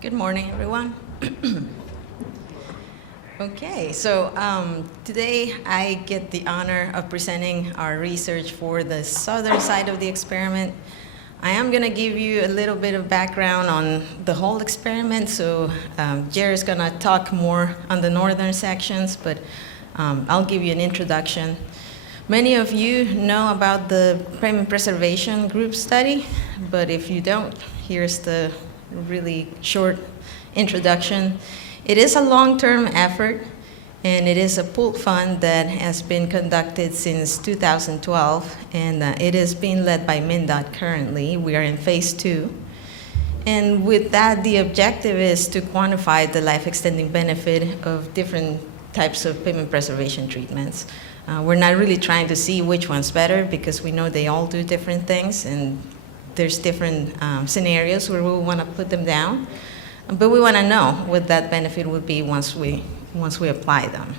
Good morning, everyone. Okay, so today I get the honor of presenting our research for the southern side of the experiment. I am going to give you a little bit of background on the whole experiment, so Jerry's going to talk more on the northern sections, but I'll give you an introduction. Many of you know about the Pavement Preservation Group study, but if you don't, here's the really short introduction. It is a long-term effort, and it is a pooled fund that has been conducted since 2012, and it is being led by MnDOT currently. We are in phase 2. And with that, the objective is to quantify the life-extending benefit of different types of pavement preservation treatments. We're not really trying to see which one's better because we know they all do different things, and there's different scenarios where we want to put them down, but we want to know what that benefit would be once we apply them.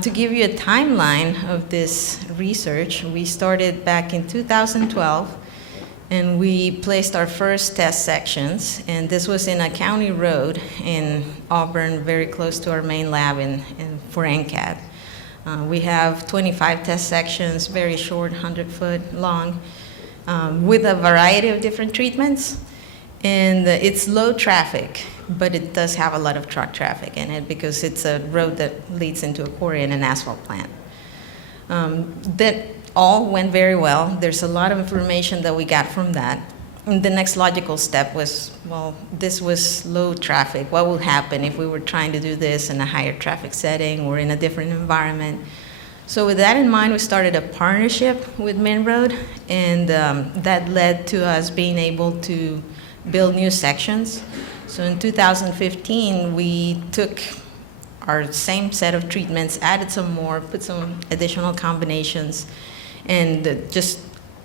To give you a timeline of this research, we started back in 2012, and we placed our first test sections, and this was in a county road in Auburn, very close to our main lab for NCAT. We have 25 test sections, very short, 100-foot long, with a variety of different treatments. And it's low traffic, but it does have a lot of truck traffic in it because it's a road that leads into a quarry and an asphalt plant. That all went very well. There's a lot of information that we got from that. And the next logical step was, well, this was low traffic. What would happen if we were trying to do this in a higher traffic setting or in a different environment? So with that in mind, we started a partnership with Marriott, and that led to us being able to build new sections. So in 2015, we took our same set of treatments, added some more, put some additional combinations, and just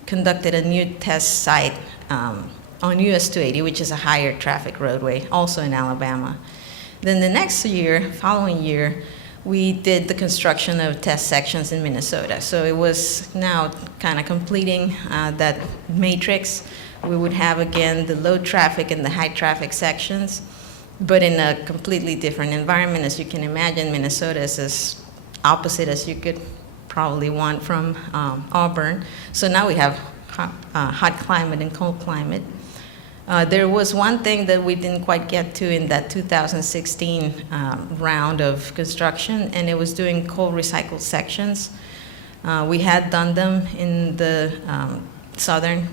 conducted a new test site on US 280, which is a higher traffic roadway, also in Alabama. Then the next year, following year, we did the construction of test sections in Minnesota. So it was now kind of completing that matrix. We would have, again, the low traffic and the high traffic sections, but in a completely different environment. As you can imagine, Minnesota is as opposite as you could probably want from Auburn. So now we have hot climate and cold climate. There was one thing that we didn't quite get to in that 2016 round of construction, and it was doing cold recycled sections. We had done them in the southern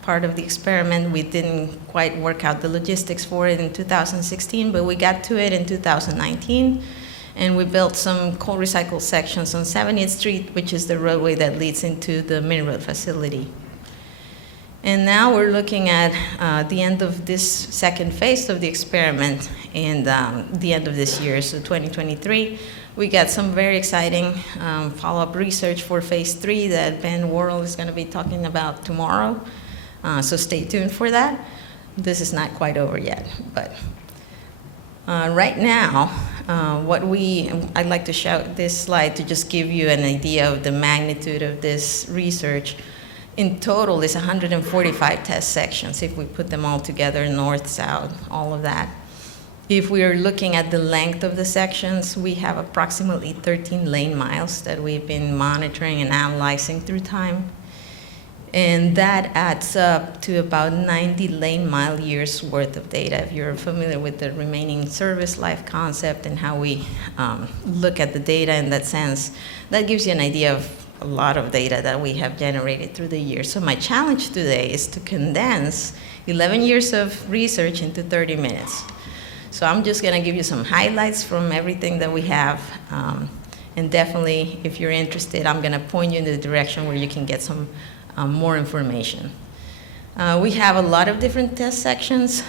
part of the experiment. We didn't quite work out the logistics for it in 2016, but we got to it in 2019, and we built some cold recycled sections on 70th Street, which is the roadway that leads into the Marriott facility. And now we're looking at the end of this second phase of the experiment and the end of this year, so 2023. We got some very exciting follow-up research for phase 3 that Ben Worrell is going to be talking about tomorrow. So stay tuned for that. This is not quite over yet, but right now, I'd like to show this slide to just give you an idea of the magnitude of this research. In total, it's 145 test sections if we put them all together, north, south, all of that. If we are looking at the length of the sections, we have approximately 13 lane miles that we've been monitoring and analyzing through time. And that adds up to about 90 lane mile years worth of data. If you're familiar with the remaining service life concept and how we look at the data in that sense, that gives you an idea of a lot of data that we have generated through the years. So my challenge today is to condense 11 years of research into 30 minutes. So I'm just going to give you some highlights from everything that we have. And definitely, if you're interested, I'm going to point you in the direction where you can get some more information. We have a lot of different test sections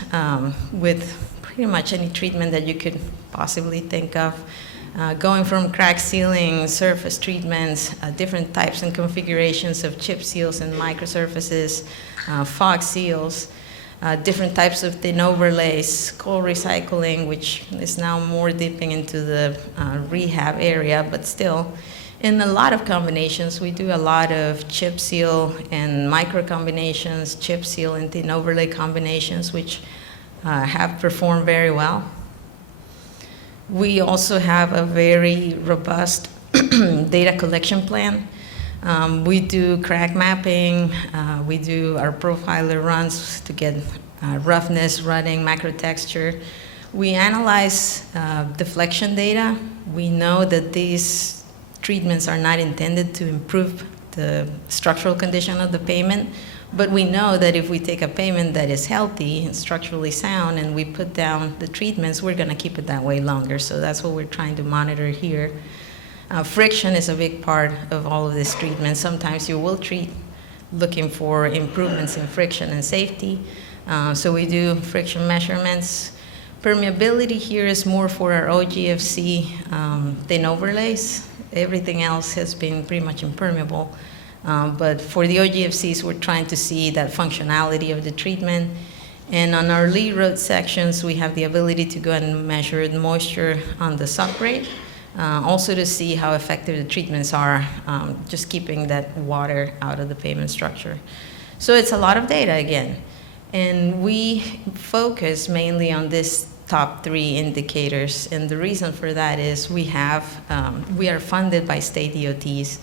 with pretty much any treatment that you could possibly think of. Going from crack sealing, surface treatments, different types and configurations of chip seals and microsurfaces, fog seals, different types of thin overlays, cold recycling, which is now more dipping into the rehab area, but still, in a lot of combinations, we do a lot of chip seal and micro combinations, chip seal and thin overlay combinations, which have performed very well. We also have a very robust data collection plan. We do crack mapping, we do our profiler runs to get roughness, rutting, macro texture. We analyze deflection data. We know that these treatments are not intended to improve the structural condition of the pavement, but we know that if we take a pavement that is healthy and structurally sound and we put down the treatments, we're going to keep it that way longer. So that's what we're trying to monitor here. Friction is a big part of all of this treatment. Sometimes you will treat looking for improvements in friction and safety. So we do friction measurements. Permeability here is more for our OGFC thin overlays. Everything else has been pretty much impermeable. But for the OGFCs, we're trying to see that functionality of the treatment. And on our lead road sections, we have the ability to go and measure the moisture on the suck rate. Also to see how effective the treatments are, just keeping that water out of the pavement structure. So it's a lot of data again. And we focus mainly on this top 3 indicators. And the reason for that is we are funded by state DOTs.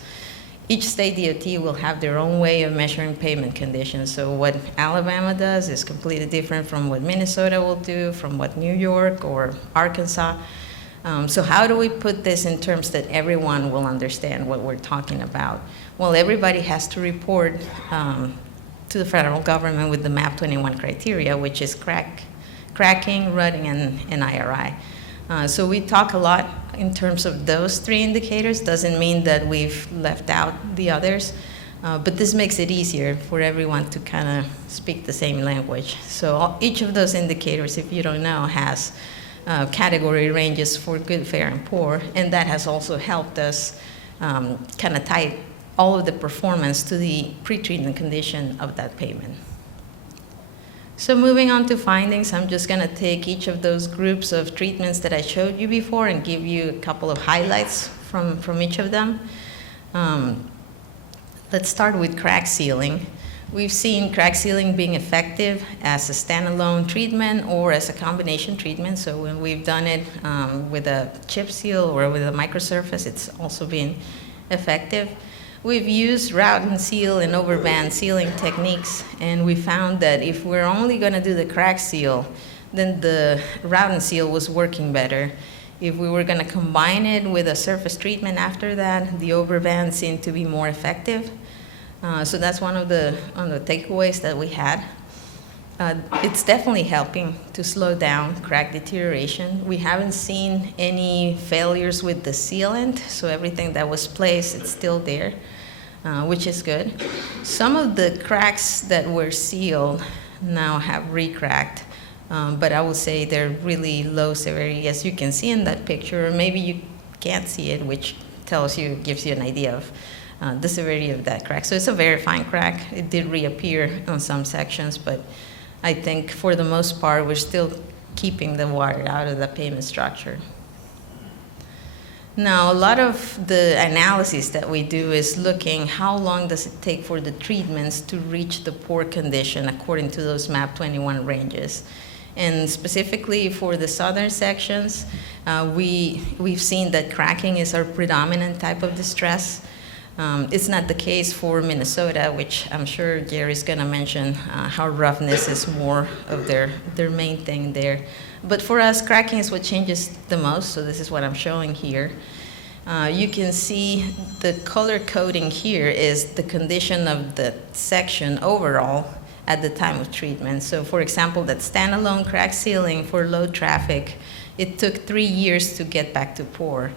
Each state DOT will have their own way of measuring pavement conditions. So what Alabama does is completely different from what Minnesota will do, from what New York or Arkansas. So how do we put this in terms that everyone will understand what we're talking about? Well, everybody has to report to the federal government with the MAP 21 criteria, which is cracking, rutting, and IRI. So we talk a lot in terms of those 3 indicators. Doesn't mean that we've left out the others, but this makes it easier for everyone to kind of speak the same language. So each of those indicators, if you don't know, has category ranges for good, fair, and poor, and that has also helped us kind of tie all of the performance to the pre-treatment condition of that pavement. So moving on to findings, I'm just going to take each of those groups of treatments that I showed you before and give you a couple of highlights from each of them. Let's start with crack sealing. We've seen crack sealing being effective as a standalone treatment or as a combination treatment. So when we've done it with a chip seal or with a microsurface, it's also been effective. We've used route and seal and overband sealing techniques, and we found that if we're only going to do the crack seal, then the route and seal was working better. If we were going to combine it with a surface treatment after that, the overband seemed to be more effective. So that's one of the takeaways that we had. It's definitely helping to slow down crack deterioration. We haven't seen any failures with the sealant, so everything that was placed, it's still there, which is good. Some of the cracks that were sealed now have re-cracked, but I would say they're really low severity, as you can see in that picture, or maybe you can't see it, which gives you an idea of the severity of that crack. So it's a very fine crack. It did reappear on some sections, but I think for the most part, we're still keeping the water out of the pavement structure. Now, a lot of the analysis that we do is looking how long does it take for the treatments to reach the poor condition according to those MAP 21 ranges. And specifically for the southern sections, we've seen that cracking is our predominant type of distress. It's not the case for Minnesota, which I'm sure Jerry's going to mention how roughness is more of their main thing there. But for us, cracking is what changes the most, so this is what I'm showing here. You can see the color coding here is the condition of the section overall at the time of treatment. So for example, that standalone crack sealing for low traffic, it took 3 years to get back to poor.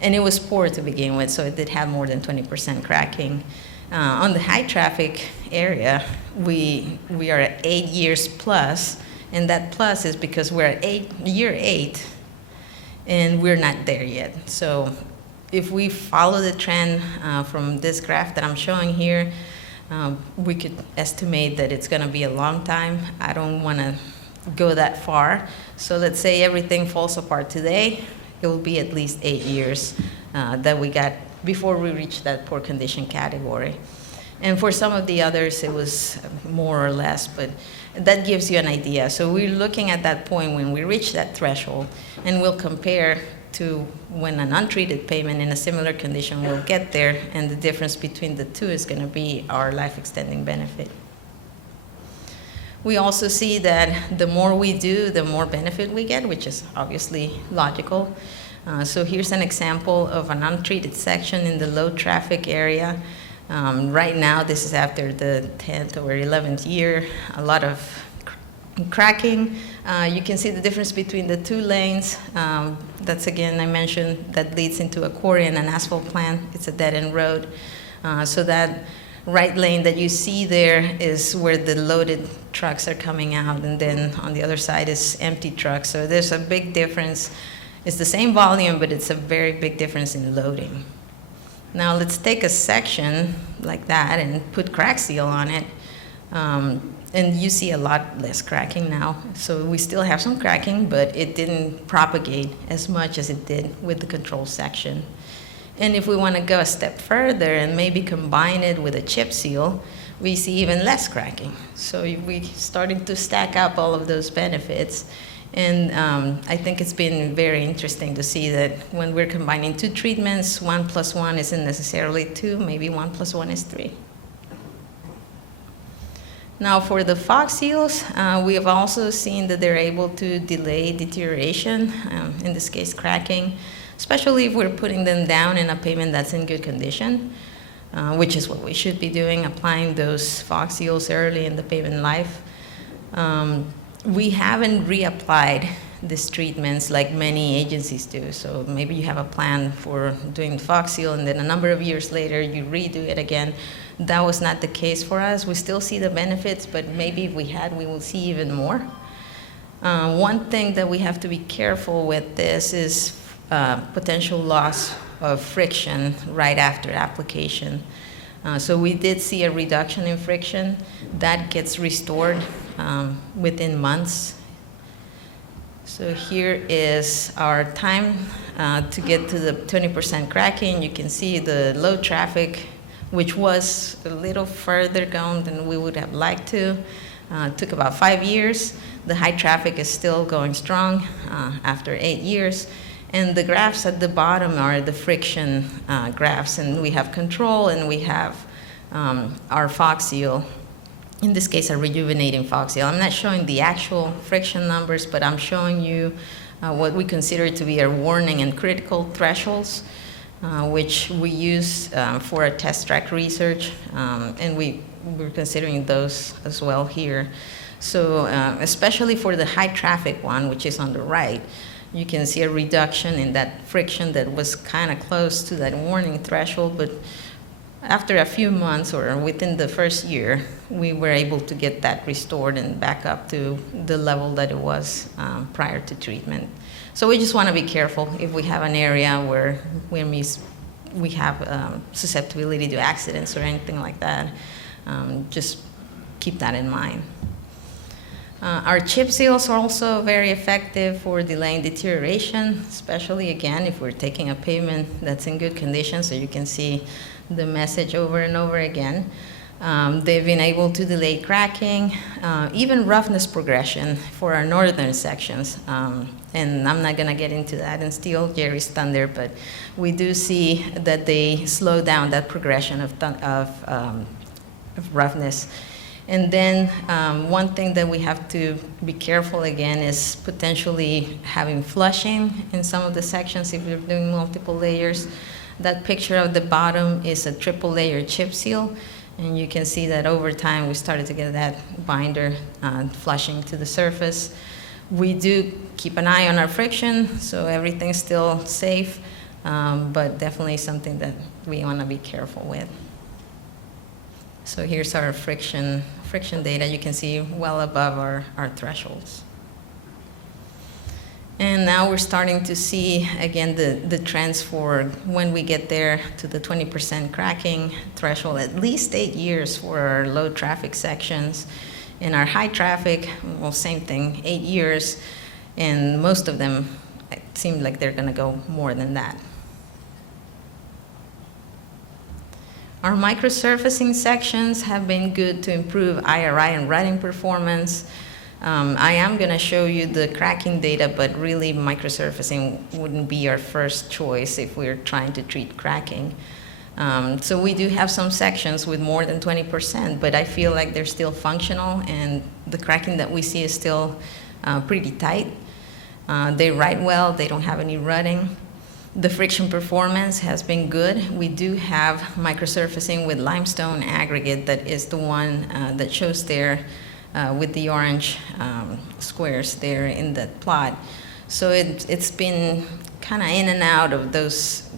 And it was poor to begin with, so it did have more than 20% cracking. On the high traffic area, we are at 8 years plus, and that plus is because we're at year 8, and we're not there yet. So if we follow the trend from this graph that I'm showing here, we could estimate that it's going to be a long time. I don't want to go that far. So let's say everything falls apart today. It will be at least 8 years that we got before we reach that poor condition category. And for some of the others, it was more or less, but that gives you an idea. So we're looking at that point when we reach that threshold, and we'll compare to when an untreated pavement in a similar condition will get there, and the difference between the two is going to be our life-extending benefit. We also see that the more we do, the more benefit we get, which is obviously logical. So here's an example of an untreated section in the low traffic area. Right now, this is after the 10th or 11th year, a lot of cracking. You can see the difference between the two lanes. That's, again, I mentioned, that leads into a quarry and an asphalt plant. It's a dead-end road. So that right lane that you see there is where the loaded trucks are coming out, and then on the other side is empty trucks. So there's a big difference. It's the same volume, but it's a very big difference in loading. Now let's take a section like that and put crack seal on it. And you see a lot less cracking now. So we still have some cracking, but it didn't propagate as much as it did with the control section. And if we want to go a step further and maybe combine it with a chip seal, we see even less cracking. So we're starting to stack up all of those benefits. And I think it's been very interesting to see that when we're combining two treatments, 1 + 1 isn't necessarily 2, maybe 1 + 1 is 3. Now for the fog seals, we have also seen that they're able to delay deterioration, in this case cracking, especially if we're putting them down in a pavement that's in good condition, which is what we should be doing, applying those fog seals early in the pavement life. We haven't reapplied these treatments like many agencies do. So maybe you have a plan for doing fog seal, and then a number of years later you redo it again. That was not the case for us. We still see the benefits, but maybe if we had, we will see even more. One thing that we have to be careful with this is potential loss of friction right after application. So we did see a reduction in friction. That gets restored within months. So here is our time to get to the 20% cracking. You can see the low traffic, which was a little further gone than we would have liked to. Took about 5 years. The high traffic is still going strong after 8 years. And the graphs at the bottom are the friction graphs, and we have control, and we have our fog seal. In this case, a rejuvenating fog seal. I'm not showing the actual friction numbers, but I'm showing you what we consider to be our warning and critical thresholds, which we use for our test track research, and we're considering those as well here. So especially for the high traffic one, which is on the right, you can see a reduction in that friction that was kind of close to that warning threshold, but after a few months or within the first year, we were able to get that restored and back up to the level that it was prior to treatment. So we just want to be careful if we have an area where we have susceptibility to accidents or anything like that. Just keep that in mind. Our chip seals are also very effective for delaying deterioration, especially, again, if we're taking a pavement that's in good condition, so you can see the message over and over again. They've been able to delay cracking, even roughness progression for our northern sections. And I'm not going to get into that and steal Jerry's thunder, but we do see that they slow down that progression of roughness. And then one thing that we have to be careful again is potentially having flushing in some of the sections if you're doing multiple layers. That picture at the bottom is a triple layer chip seal, and you can see that over time we started to get that binder flushing to the surface. We do keep an eye on our friction, so everything's still safe, but definitely something that we want to be careful with. So here's our friction data. You can see well above our thresholds. And now we're starting to see, again, the trends for when we get there to the 20% cracking threshold, at least 8 years for our low traffic sections. In our high traffic, well, same thing, 8 years. And most of them, it seemed like they're going to go more than that. Our microsurfacing sections have been good to improve IRI and rutting performance. I am going to show you the cracking data, but really microsurfacing wouldn't be our first choice if we're trying to treat cracking. So we do have some sections with more than 20%, but I feel like they're still functional, and the cracking that we see is still pretty tight. They ride well, they don't have any rutting. The friction performance has been good. We do have microsurfacing with limestone aggregate, that is the one that shows there with the orange squares there in that plot. So it's been kind of in and out of those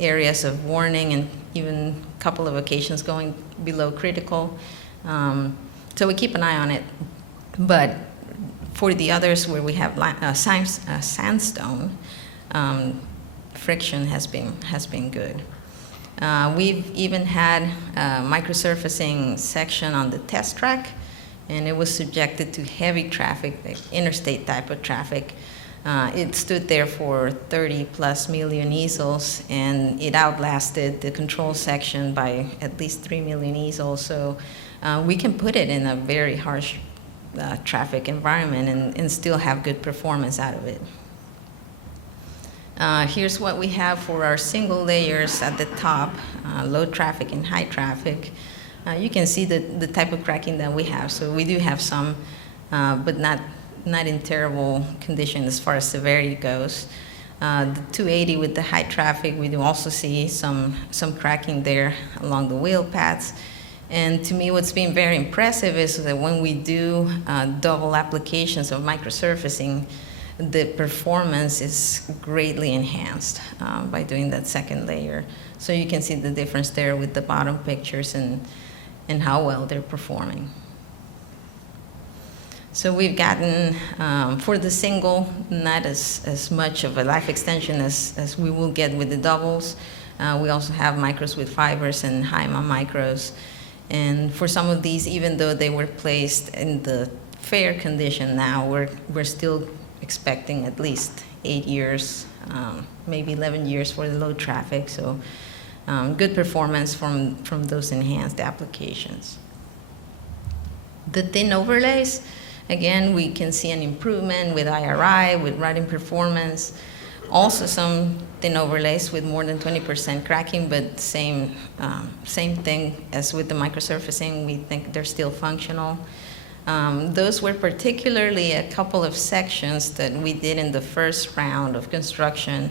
areas of warning, and even a couple of occasions going below critical. So we keep an eye on it. But for the others where we have sandstone, friction has been good. We've even had a microsurfacing section on the test track, and it was subjected to heavy traffic, like interstate type of traffic. It stood there for 30+ million easels, and it outlasted the control section by at least 3 million easels. So we can put it in a very harsh traffic environment and still have good performance out of it. Here's what we have for our single layers at the top, low traffic and high traffic. You can see the type of cracking that we have. So we do have some, but not in terrible condition as far as severity goes. The 280 with the high traffic, we do also see some cracking there along the wheel paths. And to me, what's been very impressive is that when we do double applications of microsurfacing, the performance is greatly enhanced by doing that second layer. So you can see the difference there with the bottom pictures and how well they're performing. So we've gotten, for the single, not as much of a life extension as we will get with the doubles. We also have micros with fibers and HYMA micros. And for some of these, even though they were placed in the fair condition now, we're still expecting at least 8 years, maybe 11 years for the low traffic. So good performance from those enhanced applications. The thin overlays, again, we can see an improvement with IRI, with rutting performance. Also some thin overlays with more than 20% cracking, but same thing as with the microsurfacing. We think they're still functional. Those were particularly a couple of sections that we did in the first round of construction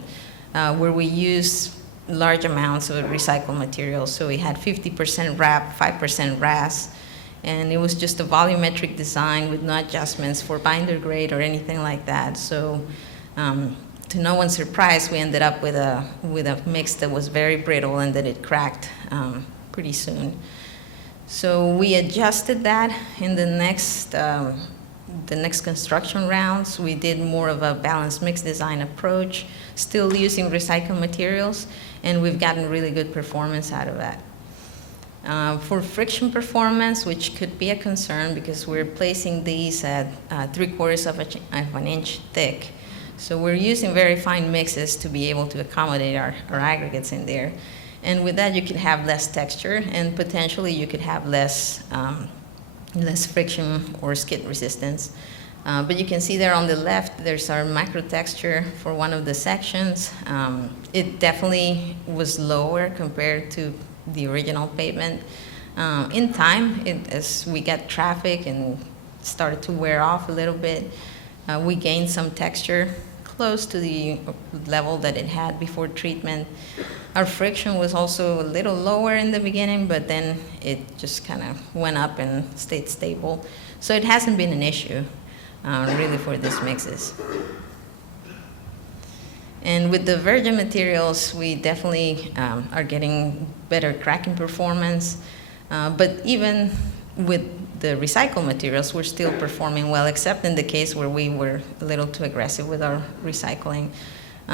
where we used large amounts of recycled materials. So we had 50% wrap, 5% RAS, and it was just a volumetric design with no adjustments for binder grade or anything like that. So to no one's surprise, we ended up with a mix that was very brittle and that it cracked pretty soon. So we adjusted that in the next construction rounds. We did more of a balanced mix design approach, still using recycled materials, and we've gotten really good performance out of that. For friction performance, which could be a concern because we're placing these at 3/4 of an inch thick. So we're using very fine mixes to be able to accommodate our aggregates in there. And with that, you could have less texture, and potentially you could have less friction or skid resistance. But you can see there on the left, there's our micro texture for one of the sections. It definitely was lower compared to the original pavement. In time, as we got traffic and started to wear off a little bit, we gained some texture close to the level that it had before treatment. Our friction was also a little lower in the beginning, but then it just kind of went up and stayed stable. So it hasn't been an issue, really, for these mixes. And with the virgin materials, we definitely are getting better cracking performance. But even with the recycled materials, we're still performing well, except in the case where we were a little too aggressive with our recycling.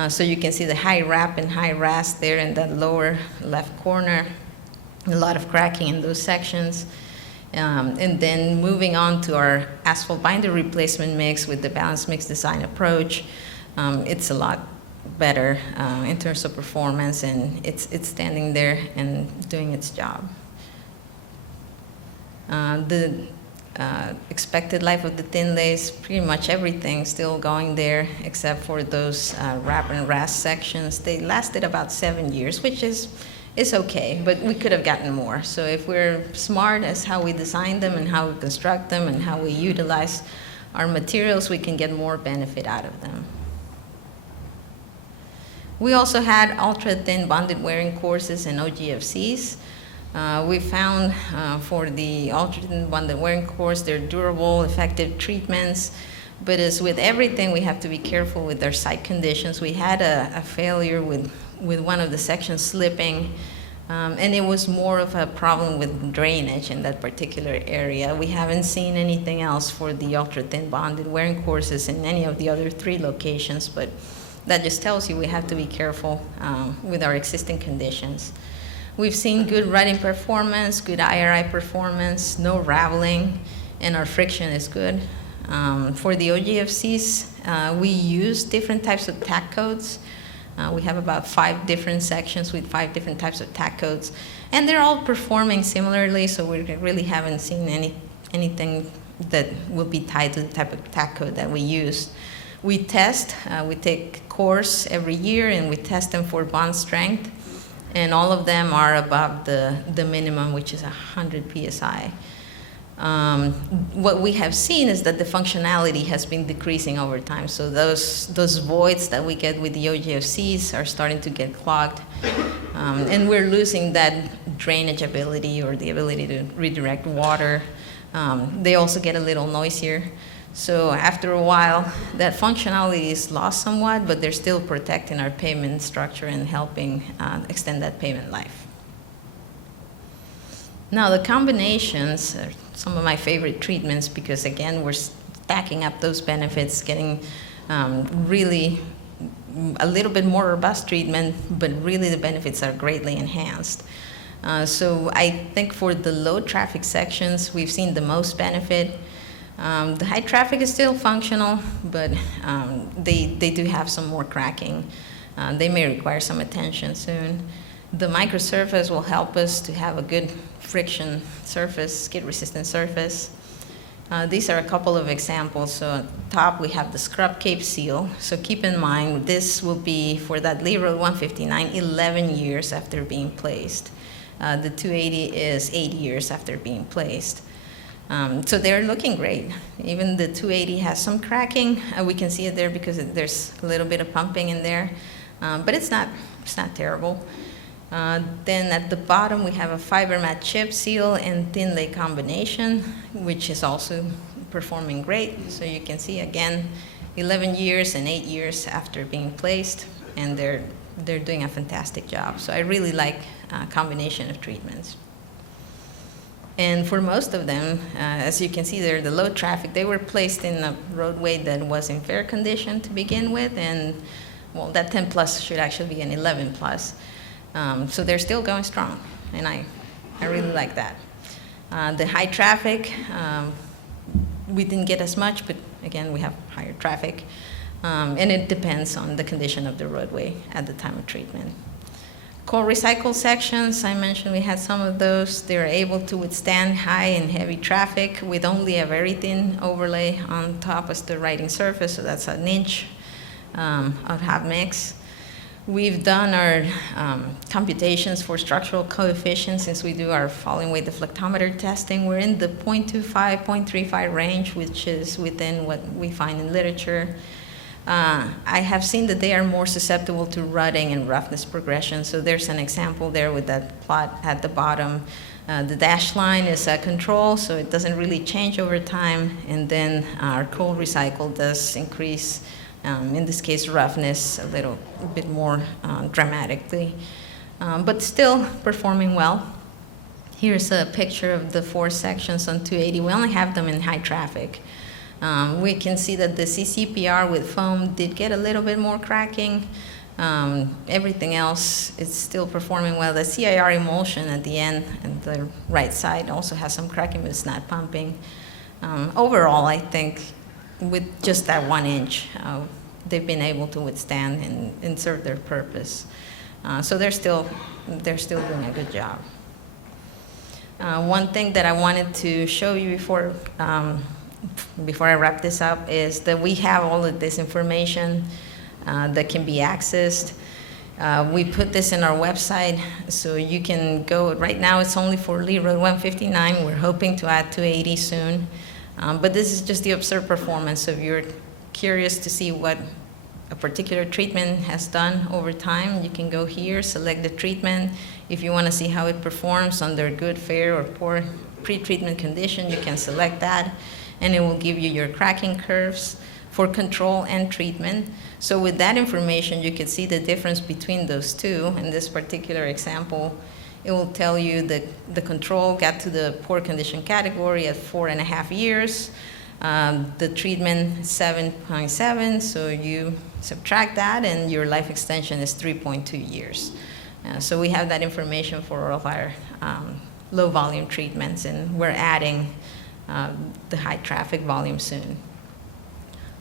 So you can see the high wrap and high RAS there in that lower left corner. A lot of cracking in those sections. And then moving on to our asphalt binder replacement mix with the balanced mix design approach, it's a lot better in terms of performance, and it's standing there and doing its job. The expected life of the thin lace, pretty much everything still going there except for those wrap and rast sections. They lasted about 7 years, which is okay, but we could have gotten more. So if we're smart as how we design them and how we construct them and how we utilize our materials, we can get more benefit out of them. We also had ultra-thin bonded wearing courses and OGFCs. We found for the ultra-thin bonded wearing course, they're durable, effective treatments, but as with everything, we have to be careful with their site conditions. We had a failure with one of the sections slipping, and it was more of a problem with drainage in that particular area. We haven't seen anything else for the ultra-thin bonded wearing courses in any of the other 3 locations, but that just tells you we have to be careful with our existing conditions. We've seen good riding performance, good IRI performance, no raveling, and our friction is good. For the OGFCs, we use different types of tack codes. We have about 5 different sections with 5 different types of tack codes, and they're all performing similarly, so we really haven't seen anything that will be tied to the type of tack code that we use. We test, we take course every year, and we test them for bond strength, and all of them are above the minimum, which is 100 psi. What we have seen is that the functionality has been decreasing over time. So those voids that we get with the OGFCs are starting to get clogged. And we're losing that drainage ability or the ability to redirect water. They also get a little noisier. So after a while, that functionality is lost somewhat, but they're still protecting our pavement structure and helping extend that pavement life. Now, the combinations are some of my favorite treatments because, again, we're stacking up those benefits, getting really a little bit more robust treatment, but really the benefits are greatly enhanced. So I think for the low traffic sections, we've seen the most benefit. The high traffic is still functional, but they do have some more cracking. They may require some attention soon. The microsurface will help us to have a good friction surface, skid-resistant surface. These are a couple of examples. So at the top, we have the scrub cape seal. So keep in mind, this will be, for that Lee Road 159, 11 years after being placed. The 280 is 8 years after being placed. So they're looking great. Even the 280 has some cracking. We can see it there because there's a little bit of pumping in there, but it's not terrible. Then at the bottom, we have a fiber mat chip seal and thin lay combination, which is also performing great. So you can see, again, 11 years and 8 years after being placed, and they're doing a fantastic job. So I really like a combination of treatments. And for most of them, as you can see there, the low traffic, they were placed in a roadway that was in fair condition to begin with, and well, that 10 plus should actually be an 11 plus. So they're still going strong, and I really like that. The high traffic, we didn't get as much, but again, we have higher traffic, and it depends on the condition of the roadway at the time of treatment. Coal recycle sections, I mentioned we had some of those. They're able to withstand high and heavy traffic with only a very thin overlay on top as the riding surface, so that's an inch of hot mix. We've done our computations for structural coefficients since we do our falling weight deflectometer testing. We're in the 0.25, 0.35 range, which is within what we find in literature. I have seen that they are more susceptible to rutting and roughness progression. So there's an example there with that plot at the bottom. The dashed line is a control, so it doesn't really change over time. And then our coal recycle does increase, in this case, roughness a little bit more dramatically, but still performing well. Here's a picture of the 4 sections on 280. We only have them in high traffic. We can see that the CCPR with foam did get a little bit more cracking. Everything else is still performing well. The CIR emulsion at the end and the right side also has some cracking, but it's not pumping. Overall, I think with just that 1 inch, they've been able to withstand and serve their purpose. So they're still doing a good job. One thing that I wanted to show you before I wrap this up is that we have all of this information that can be accessed. We put this in our website, so you can go. Right now it's only for Lee Road 159. We're hoping to add 280 soon. But this is just the observed performance. So if you're curious to see what a particular treatment has done over time, you can go here, select the treatment. If you want to see how it performs under good, fair, or poor pre-treatment condition, you can select that, and it will give you your cracking curves for control and treatment. So with that information, you can see the difference between those two. In this particular example, it will tell you that the control got to the poor condition category at 4.5 years. The treatment 7.7, so you subtract that and your life extension is 3.2 years. So we have that information for all of our low volume treatments, and we're adding the high traffic volume soon.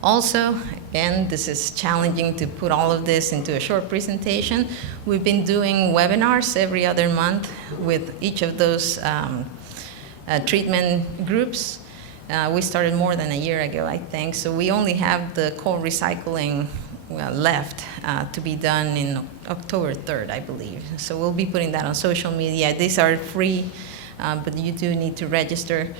Also, again, this is challenging to put all of this into a short presentation. We've been doing webinars every other month with each of those treatment groups. We started more than a year ago, I think, so we only have the coal recycling left to be done in October 3rd, I believe. So we'll be putting that on social media. These are free, but you do need to register.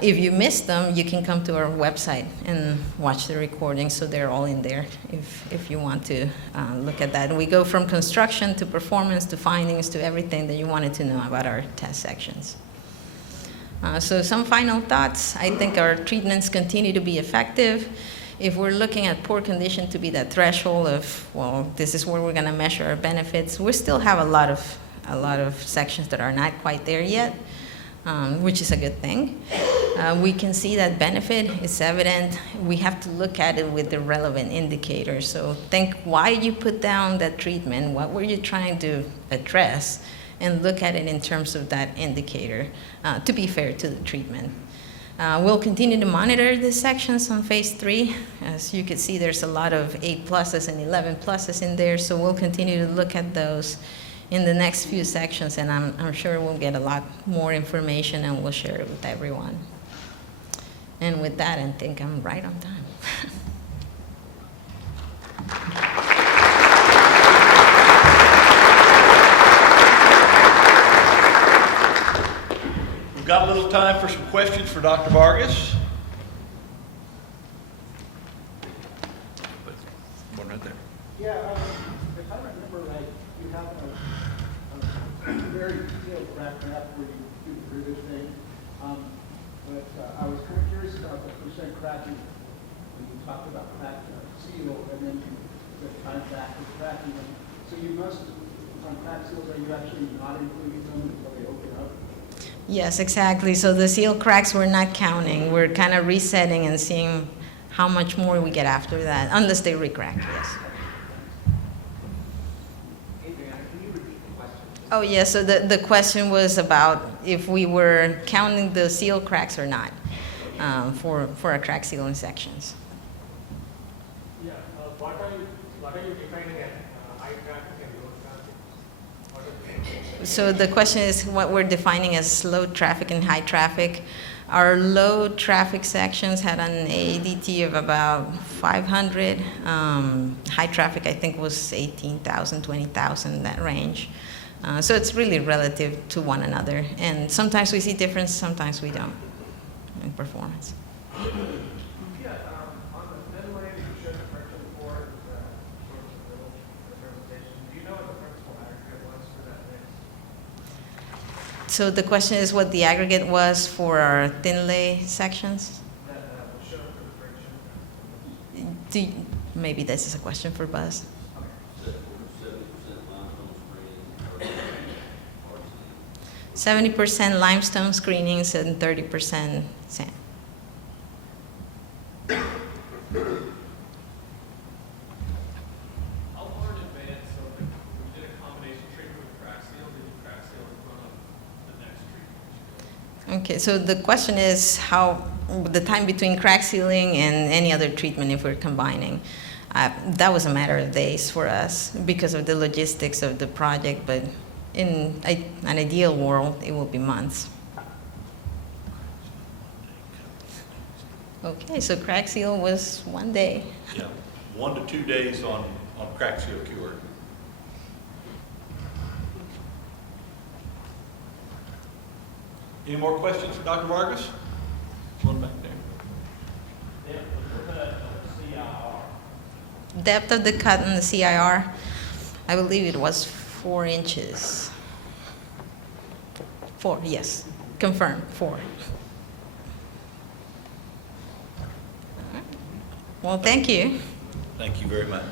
If you missed them, you can come to our website and watch the recordings, so they're all in there if you want to look at that. And we go from construction to performance to findings to everything that you wanted to know about our test sections. So some final thoughts. I think our treatments continue to be effective. If we're looking at poor condition to be that threshold of, well, this is where we're going to measure our benefits, we still have a lot of sections that are not quite there yet, which is a good thing. We can see that benefit is evident. We have to look at it with the relevant indicators. So think why you put down that treatment, what were you trying to address, and look at it in terms of that indicator to be fair to the treatment. We'll continue to monitor these sections on phase 3. As you can see, there's a lot of 8 pluses and 11 pluses in there, so we'll continue to look at those in the next few sections, and I'm sure we'll get a lot more information and we'll share it with everyone. And with that, I think I'm right on time. We've got a little time for some questions for Dr. Vargas. One right there. Yeah, if I remember right, you have a very detailed graph where you do through this thing. But I was kind of curious about the percent cracking when you talked about crack seal, and then the contract with cracking. So you must, on crack seals, are you actually not including them until they open up? Yes, exactly. So the seal cracks we're not counting. We're kind of resetting and seeing how much more we get after that, unless they re-crack, yes. Adriana, can you repeat the question? Oh, yeah, so the question was about if we were counting the seal cracks or not for our crack sealing sections. Yeah, what are you defining as high traffic and low traffic? What are the So the question is what we're defining as low traffic and high traffic. Our low traffic sections had an ADT of about 500. High traffic, I think, was 18,000, 20,000, that range. So it's really relative to one another. And sometimes we see difference, sometimes we don't in performance. Yeah, on the thin lane, you showed the friction for towards the middle of the presentation. Do you know what the principal aggregate was for that mix? So the question is what the aggregate was for our thin lay sections? That was shown for the friction. Maybe this is a question for Buzz. 70% limestone screenings and 30% sand. How far in advance, so when you did a combination treatment with crack seal, did you crack seal in front of the next treatment? Okay, so the question is how the time between crack sealing and any other treatment if we're combining. That was a matter of days for us because of the logistics of the project, but in an ideal world, it will be months. Okay, so crack seal was 1 day. Yeah, 1 to 2 days on crack seal cure. Any more questions for Dr. Vargas? One back there. Depth of the cut in the CIR, I believe it was 4 inches. 4, yes, confirmed, 4. Well, thank you. Thank you very much.